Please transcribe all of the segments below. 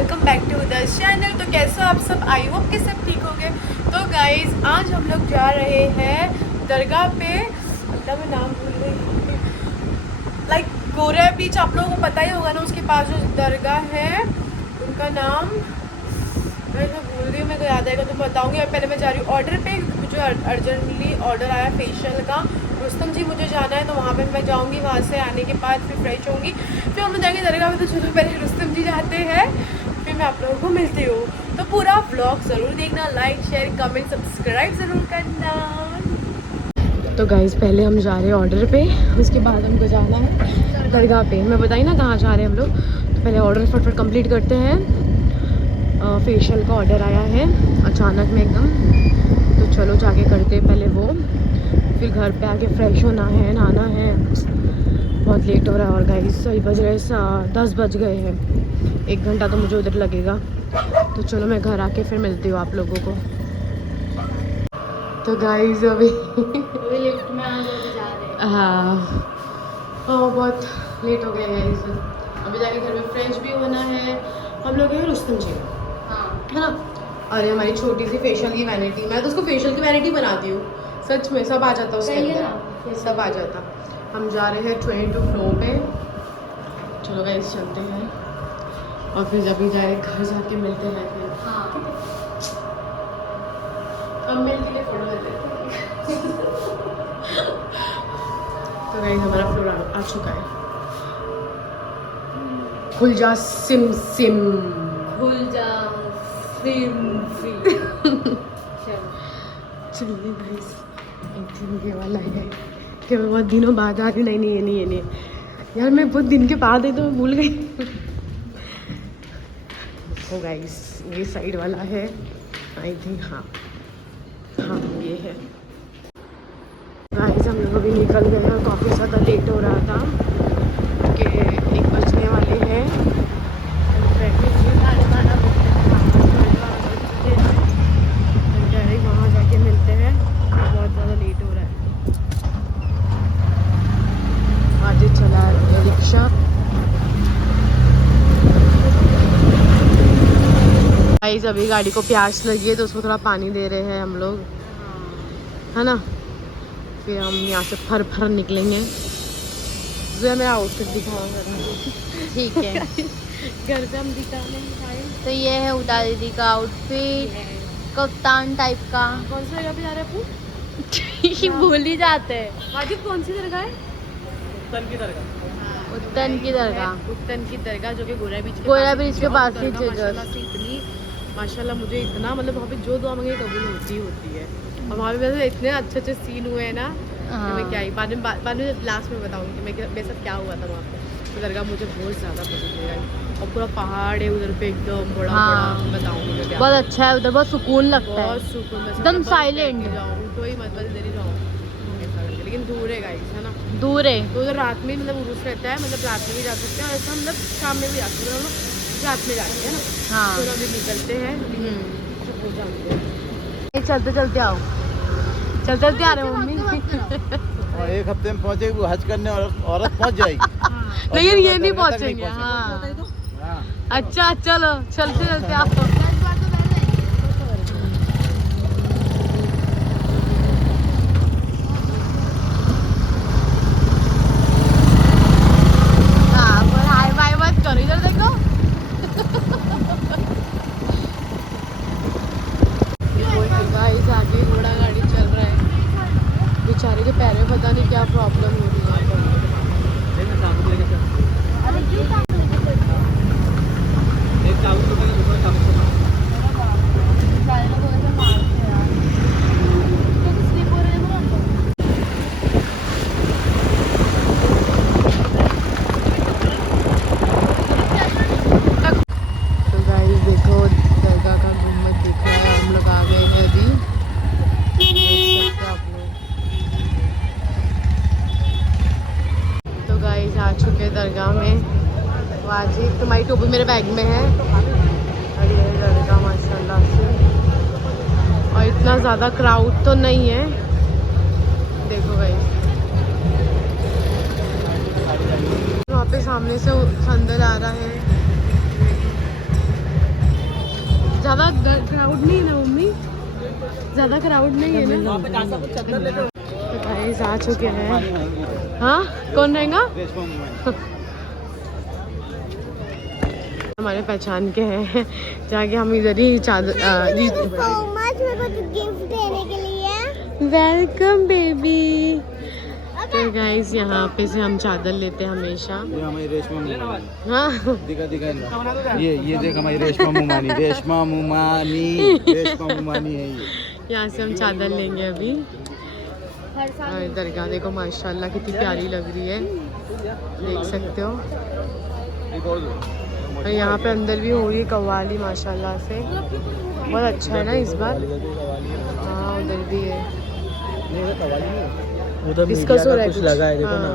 Welcome back to the channel. तो कैसे हो आप सब? आई होप कि सब ठीक हो गए। तो गाइज आज हम लोग जा रहे हैं दरगाह पे। मैं नाम भूल गई, लाइक गोरा बीच, आप लोगों को पता ही होगा ना। उसके पास जो दरगाह है उनका नाम मैं भूल रही हूँ, मेरे को याद आएगा तो बताऊँगी। और पहले मैं जा रही हूँ ऑर्डर पे, मुझे अर्जेंटली ऑर्डर आया फेशियल का। रुस्तम जी मुझे जाना है तो वहाँ पे मैं जाऊँगी। वहाँ से आने के बाद फिर फ्रेश होंगी, फिर हम लोग जाएंगे दरगाह में। तो चलो पहले रुस्तम जी जाते हैं, फिर मैं आप लोगों को मिलती हूँ। तो पूरा व्लॉग ज़रूर देखना, लाइक शेयर कमेंट सब्सक्राइब ज़रूर करना। तो गाइज़ पहले हम जा रहे हैं ऑर्डर पे, उसके बाद हमको जाना है दरगाह पे। मैं बताई ना कहाँ जा रहे हैं हम लोग। तो पहले ऑर्डर फटाफट कंप्लीट करते हैं। फेशियल का ऑर्डर आया है अचानक में एकदम, तो चलो जाके करते हैं पहले वो, फिर घर पे आके फ्रेश होना है, नहाना है। बहुत लेट हो रहा है और गाइस सही बज रहे 10 बज गए हैं। 1 घंटा तो मुझे उधर लगेगा। तो चलो मैं घर आके फिर मिलती हूँ आप लोगों को। तो गाइस अभी लिफ्ट में आ जा रहे हैं। हाँ बहुत लेट हो गया गाइस। अभी जाके घर में फ्रेश भी होना है। हम लोग हैं रुस्तम जी, है ना। अरे हमारी छोटी सी फेशियल की वैनिटी, मैं तो उसको फेशियल की वैनिटी बनाती हूँ सच में। सब आ जाता उसके अंदर, सब आ जाता। हम जा रहे हैं 22 फ्लोर पे। चलो गाइस चलते हैं और फिर जब भी जाए घर जाके मिलते हैं फिर। हाँ। हम मिल के लिए फोटो लेते हैं। तो गाइस हमारा फ्लोर आ चुका है। खुल जा सिम सिम, खुल जा सिम सिम। चलिए गाइस एक दिन ये वाला है कि मैं बहुत दिनों बाद आ रही। नहीं ये नहीं यार, मैं बहुत दिन के बाद है तो मैं भूल गई। तो गाइस ये साइड वाला है आई थिंक। हाँ ये है। गाइस हम लोग अभी निकल गए हैं और काफ़ी ज़्यादा लेट हो रहा था कि 1 बजने वाले हैं। वहाँ जाके मिलते हैं, बहुत ज़्यादा लेट हो रहा है। आज चला रिक्शा। गाइस अभी गाड़ी को प्यास लगी है तो उसको थोड़ा पानी दे रहे हैं हम लोग, है ना। फिर हम यहाँ से फर निकलेंगे। जो मेरा आउटफिट दिखाओ ठीक है। घर पे हम दिखाएं। तो ये है उदा दीदी का आउटफिट, कप्तान टाइप का। कौन सी जगह पे जा रहे हैं अपू? भूल ही जाते हैं। वाजिब कौन सी दरगाह है? उत्तन की दरगाह। उत्तन की दरगाह जो कि गोरा बीच के पास ही इतनी माशाल्लाह मुझे इतना मतलब वहाँ पे जो दुआ मांगे कबूल होती है। और वहाँ पे वैसे इतने अच्छे अच्छे सीन हुए हैं ना कि मैं क्या ही बाद में लास्ट में बताऊँगी कि मेरे साथ क्या हुआ था वहाँ पे। तो दरगाह मुझे बहुत ज़्यादा पसंद है और पूरा पहाड़ है उधर पे एकदम बड़ा बड़ा। बताऊँगी मैं बहुत अच्छा है उधर, बहुत सुकून लगता है, बहुत सुकून, एकदम साइलेंट। जाऊँ कोई मतलब देरी जाऊँ, लेकिन दूर है गाइस, है ना। दूर है तो उधर रात में मतलब उर्स रहता है, मतलब रात में भी जा सकते हैं, ऐसा मतलब शाम में भी जा सकते हैं। हम लोग रात में जाते हैं ना। हाँ। तो अभी निकलते हैं, चुप जाते हैं। चलते चलते आओ, चलते आ रहे हो मम्मी। और 1 हफ्ते में पहुंचेगी वो हज करने औरत पहुंच जाएगी। लेकिन ये नहीं पहुंचेंगे। हाँ हाँ। अच्छा चलो चलते चलते आओ। इधर देखो। गाइस आगे घोड़ा गाड़ी चल रहा है, बेचारे के पैर में पता नहीं क्या प्रॉब्लम हो रही है। दरगाह में वाजिब, तुम्हारी टोपी मेरे बैग में है। और ये दरगाह माशाल्लाह से, और इतना ज़्यादा क्राउड तो नहीं है। देखो गाइस वहाँ पे सामने से अंदर आ रहा है। ज़्यादा क्राउड नहीं है ना मम्मी, ज़्यादा क्राउड नहीं है ना। तो गाइस आ चुके हैं। हाँ कौन रहेगा? हमारे पहचान के हैं, जाके हम इधर ही चादर गिफ्ट देने के लिए। Welcome baby. तो गाइस यहाँ पे से हम चादर लेते हैं हमेशा। ये हमारी रेशमा मुमानी। हाँ दिखा ये देख हमारी रेशमा मुमानी, रेशमा मुमानी है ये। यहाँ से हम चादर लेंगे अभी। और दरगाह देखो माशाल्लाह कितनी प्यारी लग रही है, देख सकते हो। और यहाँ पे अंदर भी हो रही है कव्वाली माशाल्लाह से, बहुत अच्छा है ना इस बार। हाँ उधर भी है, उधर डिस्कस हो रहा है कुछ लगा है, देखो हाँ। ना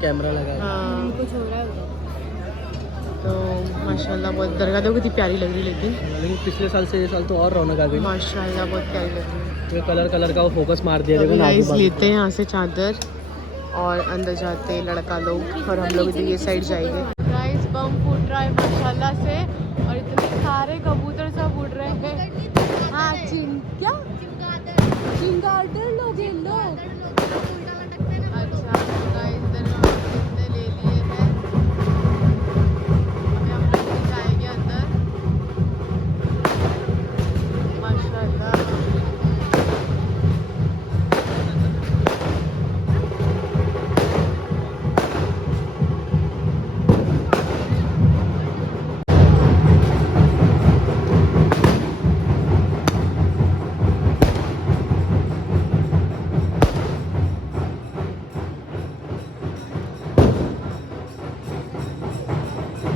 कैमरा लगा है। हाँ कुछ हो रहा है। तो माशाल्लाह बहुत दरगाह देखो कितनी प्यारी लग रही है, लेकिन पिछले साल से ये साल तो और रौनक आ गई। माशाल्लाह बहुत प्यारी लग रही है। ये कलर का वो फोकस मार दिया, देखो तो ना। गाइस लेते हैं यहाँ से चादर और अंदर जाते हैं लड़का लोग, और हम लोग इधर ये साइड जाएंगे। गाइस बम फूट रहा है माशाल्लाह से, और इतने सारे कबूतर सब उड़ रहे हैं। हाँ क्या चिंगादड़ लोग ये लोग। अच्छा तो गाइस इधर हमने ले लिए हैं, अभी हम लोग जाएंगे अंदर माशाल्लाह।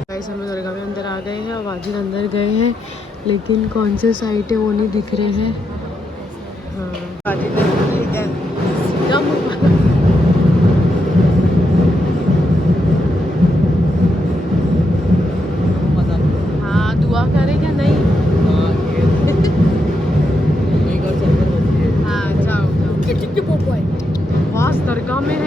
गाइस हम दरगाह में अंदर आ गए हैं और वाजिद अंदर गए हैं, लेकिन कौन से साइड है वो नहीं दिख रहे हैं। हाँ वाजिद ने सीधा हाँ दुआ करें क्या नहीं। हाँ जाओ वास दरगाह में है।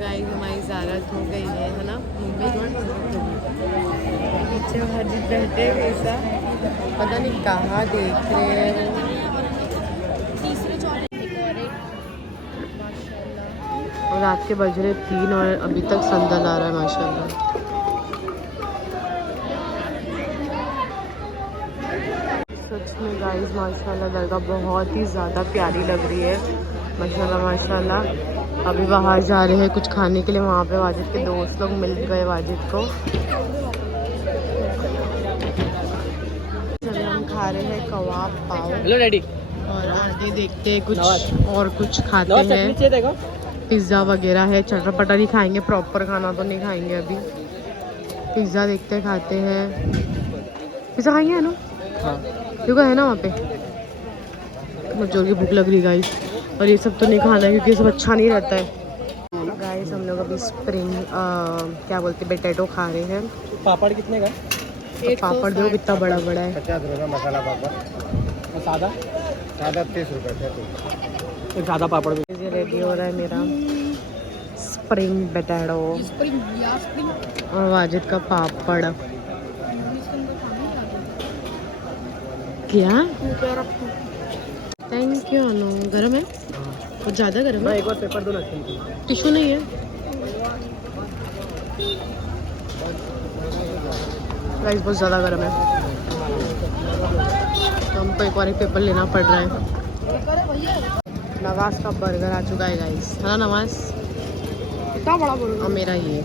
गाइस हमारी ज़्यारत हो गई है ना मम्मी। पीछे हाजिद बैठे वैसा पता नहीं कहाँ देख रहे हैं। और रात के बज रहे 3 और अभी तक संदल आ रहा है माशाल्लाह। सच में गाइस माशाल्लाह दरगाह बहुत ही ज़्यादा प्यारी लग रही है माशाल्लाह माशाल्लाह। अभी बाहर जा रहे हैं कुछ खाने के लिए, वहाँ पे वाजिद के दोस्त लोग मिल गए वाजिद को। चलिए हम खा रहे हैं कबाब पाव। Hello daddy. और आगे देखते हैं कुछ और कुछ खाते हैं, पिज़्ज़ा वगैरह है। चटपटा नहीं खाएंगे, प्रॉपर खाना तो नहीं खाएंगे अभी। पिज़्ज़ा देखते हैं खाते हैं। पिज़्ज़ा खाएंगे है ना? हाँ क्योंकि है ना वहाँ पे। मुझे जोर की भूख लग रही गाइस, और ये सब तो नहीं खाना है क्योंकि ये सब अच्छा नहीं रहता है। गाइस हम लोग अभी स्प्रिंग क्या बोलते हैं पोटैटो खा रहे हैं। पापड़ कितने का? तो पापड़ देखो कितना बड़ा बड़ा है। 50 रुपये मसाला पापड़, सादा सादा 30 रुपये। एक सादा पापड़ भी। ये रेडी हो रहा है मेरा स्प्रिंग पोटैटो और वाजिद का पापड़। क्या थैंक यू अनु। गरम है कुछ ज़्यादा गरम है। एक और पेपर दो ना, टिश्यू नहीं है। राइस बहुत ज़्यादा गर्म है, तो हमको एक और एक पेपर लेना पड़ रहा है। नवाज का बर्गर आ चुका है गाइस, है ना नवाज? कितना बड़ा बर्गर। और मेरा ये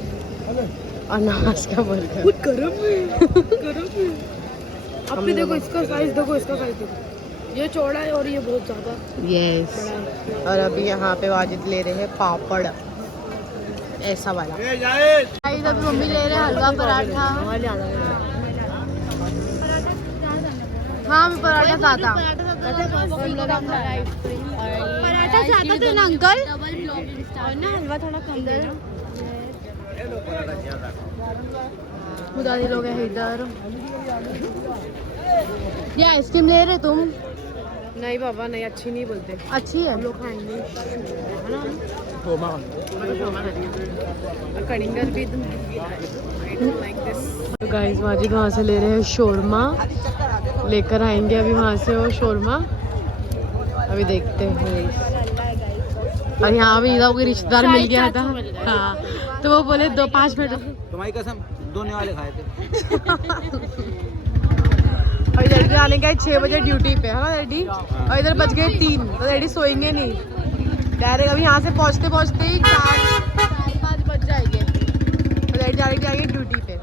और नवाज का बर्गर बहुत गर्म है। अब भी देखो इसका साइज, देखो इसका साइज देखो, ये चौड़ा है और ये बहुत ज़्यादा। यस और अभी यहाँ पे वाजिद ले रहे हैं पापड़ ऐसा वाला। गाइस अभी मम्मी ले रहे हैं हलवा पराठा। हाँ मैं पराठा चाहता पराठा चाहता था ना अंकल। और ना हलवा थोड़ा कम देना। खुदा दी लोग है इधर। ये आइसक्रीम ले रहे तुम? नहीं बाबा नहीं, अच्छी नहीं बोलते। अच्छी है। लोग खाएंगे कड़िंगर भी लाइक दिस। तो गाइस माजिद वहाँ से ले रहे हैं शोरमा, लेकर आएंगे अभी वहाँ से वो शोरमा। अभी देखते हैं। और यहाँ भी इधर कोई रिश्तेदार मिल गया था। हाँ तो वो बोले 5 मिनट। तुम्हारी कसम 2 निवाले खाए थे। और इधर जाने का 6 बजे ड्यूटी पे है ना डैडी, और इधर बज गए 3, तो डैडी सोएंगे नहीं डायरेक्ट। अभी यहाँ से पहुँचते पहुँचते ही 4-5 बज जाएंगे, तो डैडी डायरेक्ट जाएंगे ड्यूटी पे।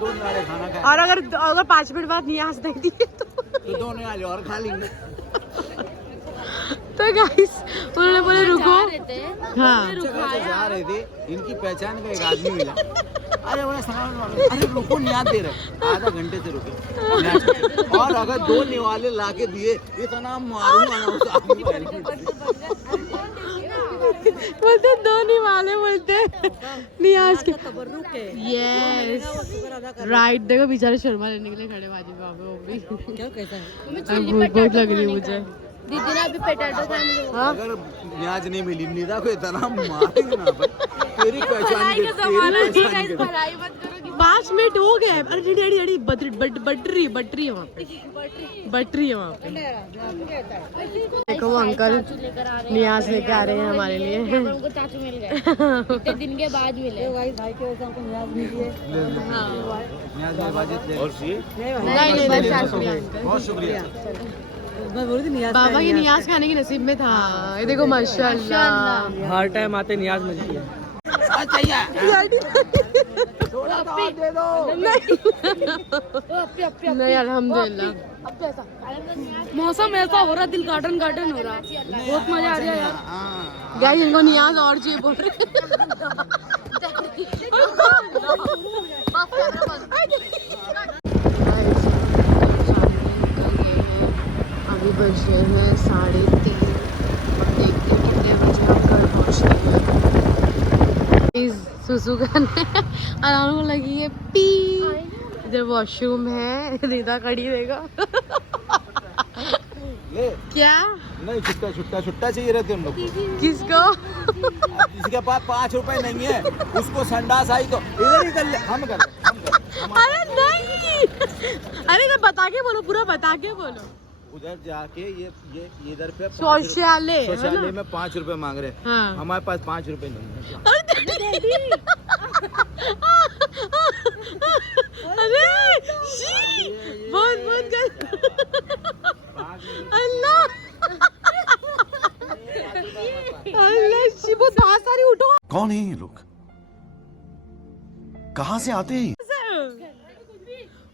2 निवाले खाना खाए और अगर 5 मिनट बाद नहीं हंस देती है तो 2 निवाले और खा लेंगे। तो गाइस उन्होंने बोले रुको। हाँ जा रहे थे, इनकी पहचान का एक आदमी मिला। अरे बोले अरे रुको नियाज दे रहे, आधा घंटे से रुके। और अगर 2 निवाले ला के दिए इतना मारूंगा ना उस आदमी को। बोलते 2 निवाले बोलते नियाज के। Yes right. देखो बेचारे शर्मा लेने के लिए खड़े बाजी बाबू। वो भी क्या कहता है? भूख बहुत लग रही है मुझे। दीदी ने अभी पोटैटो खाया मुझे। हाँ अगर न्याज नहीं मिली निदा को इतना मारेंगे ना भाई, तेरी पहचान के 5 मिनट हो गए। अरे डैडी डैडी बटरी है वहाँ पे, बटरी है वहाँ पे। देखो वो अंकल नियाज लेके आ रहे हैं हमारे लिए। उनको चाचू मिल गए इतने दिन के बाद मिले। न्याज में बाजित ले। और सी नहीं चाचू मिले अंकल। बहुत शुक्रिया। बाबा की नियाज खाने की नसीब में था। ये देखो माशाल्लाह। हर टाइम आते नियाज मिलती है। नहीं अल्हम्दुलिल्लाह। मौसम ऐसा हो रहा, दिल गार्डन गार्डन हो रहा, बहुत मजा आ रहा है यार। गाइस इनको नियाज और चाहिए बोल रहे। अभी बज रहे हैं 3:30। अब देखते हैं कितने बजे हम घर पहुँचते हैं। सुसु करने आराम को लगी है पी। इधर वॉशरूम है, रिदा खड़ी रहेगा। ले क्या नहीं, छुट्टा चाहिए रहते हम लोग को। किसको? जिसके पास 5 रुपए नहीं है उसको संडास आई तो इधर ही कर ले। हम कर अरे नहीं, अरे तो बता के बोलो, पूरा बता के बोलो। उधर जाके ये इधर पे शौचालय में 5 रुपए मांग रहे हैं। हाँ। हमारे पास 5 रुपए नहीं है। अरे बहुत अल्लाह शिबो बहुत सारी उठो। कौन है ये लोग? कहाँ से आते हैं?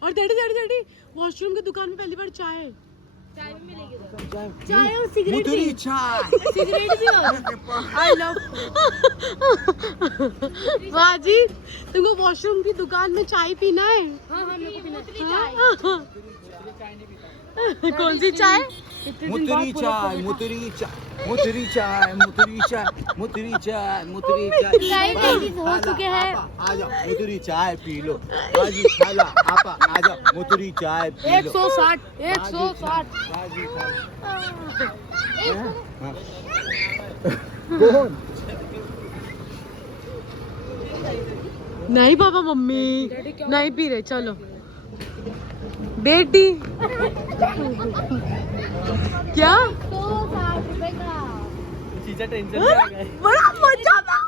और डैडी वॉशरूम की दुकान में पहली बार चाय भी मिलेगी। चाय और सिगरेट भी। सिगरेट भी आई लव। बाजी तुमको वॉशरूम की दुकान में चाय पीना है? हाँ मेरे को पीना है। कौन सी चाय? मुतरी चाय। हो चुके हैं। आ जाओ मुतरी चाय पी लो। बाजी खाला आपा आ जाओ मुतरी चाय पी लो। 160 बाजी कौन? नहीं पापा मम्मी नहीं पी रहे। चलो बेटी क्या 160 रुपए का चीज़ा टेंशन में आ गए। बड़ा मजा था।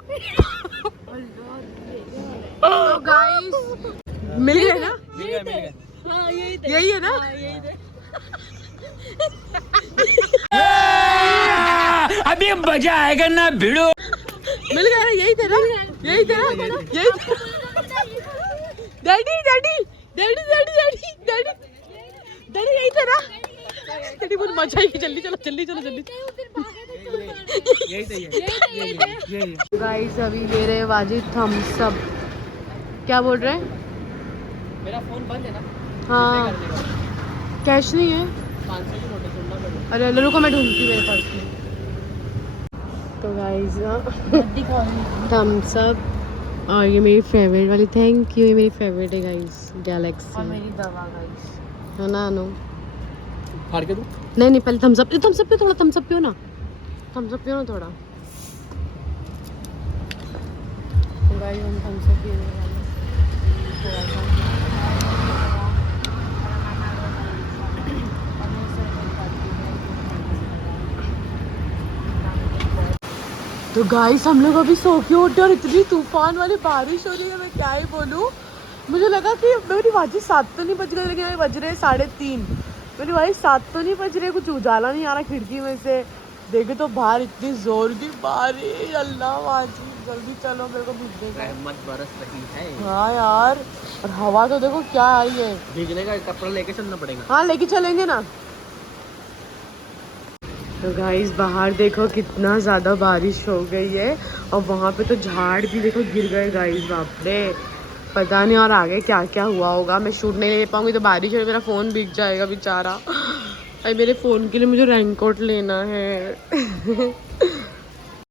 तो गाइस मिल गए ना? मिल गए। हाँ यही है ना? अभी मजा आएगा ना भिड़ो। मिल गया ना? यही थे ना? डैडी यही थे ना? डैडी बहुत मजा आएगी। जल्दी चलो। यही गाइस अभी ले रहे वाजिद थम्स अप। क्या बोल रहे हैं? मेरा फोन बंद है ना? हाँ कैश नहीं है। 500 की नोट ढूंढना पड़ेगा। अरे रुको मैं ढूंढती मेरे पर्स में। तो गाइस थम्स अप और ये मेरी फेवरेट वाली, थैंक यू, ये मेरी फेवरेट है गाइस, गैलेक्सी। और मेरी दवा गाइस है ना अनु? फाड़ के दूं? नहीं पहले थम्स अप पियो, थोड़ा थम्स अप पियो ना, थम्स अप पियो ना थोड़ा। गाइस हम थम्स अप पीने वाले हैं थोड़ा सा। तो गाइस हम लोग अभी सो के उठे और इतनी तूफान वाली बारिश हो रही है, मैं क्या ही बोलूँ। मुझे लगा कि मेरी बाजी 7 तो नहीं बज गई, लेकिन अभी बज रहे 3:30। मेरी भाई 7 तो नहीं बज रहे, कुछ उजाला नहीं आ रहा खिड़की में से। देखे तो बाहर इतनी जोर की बारिश, अल्लाह बाजी जल्दी चलो, मेरे को भीगने का। रहमत बरस रही है। हाँ यार, और हवा तो देखो क्या आ रही है। भीगने का कपड़ा लेके चलना पड़ेगा। हाँ लेके चलेंगे ना। तो गाइस बाहर देखो कितना ज़्यादा बारिश हो गई है, और वहाँ पे तो झाड़ भी देखो गिर गए गाइस, बाप रे। पता नहीं और आगे क्या क्या हुआ होगा, मैं शूट नहीं ले पाऊँगी तो बारिश में मेरा फ़ोन भीग जाएगा बेचारा। अरे मेरे फ़ोन के लिए मुझे रेनकोट लेना है।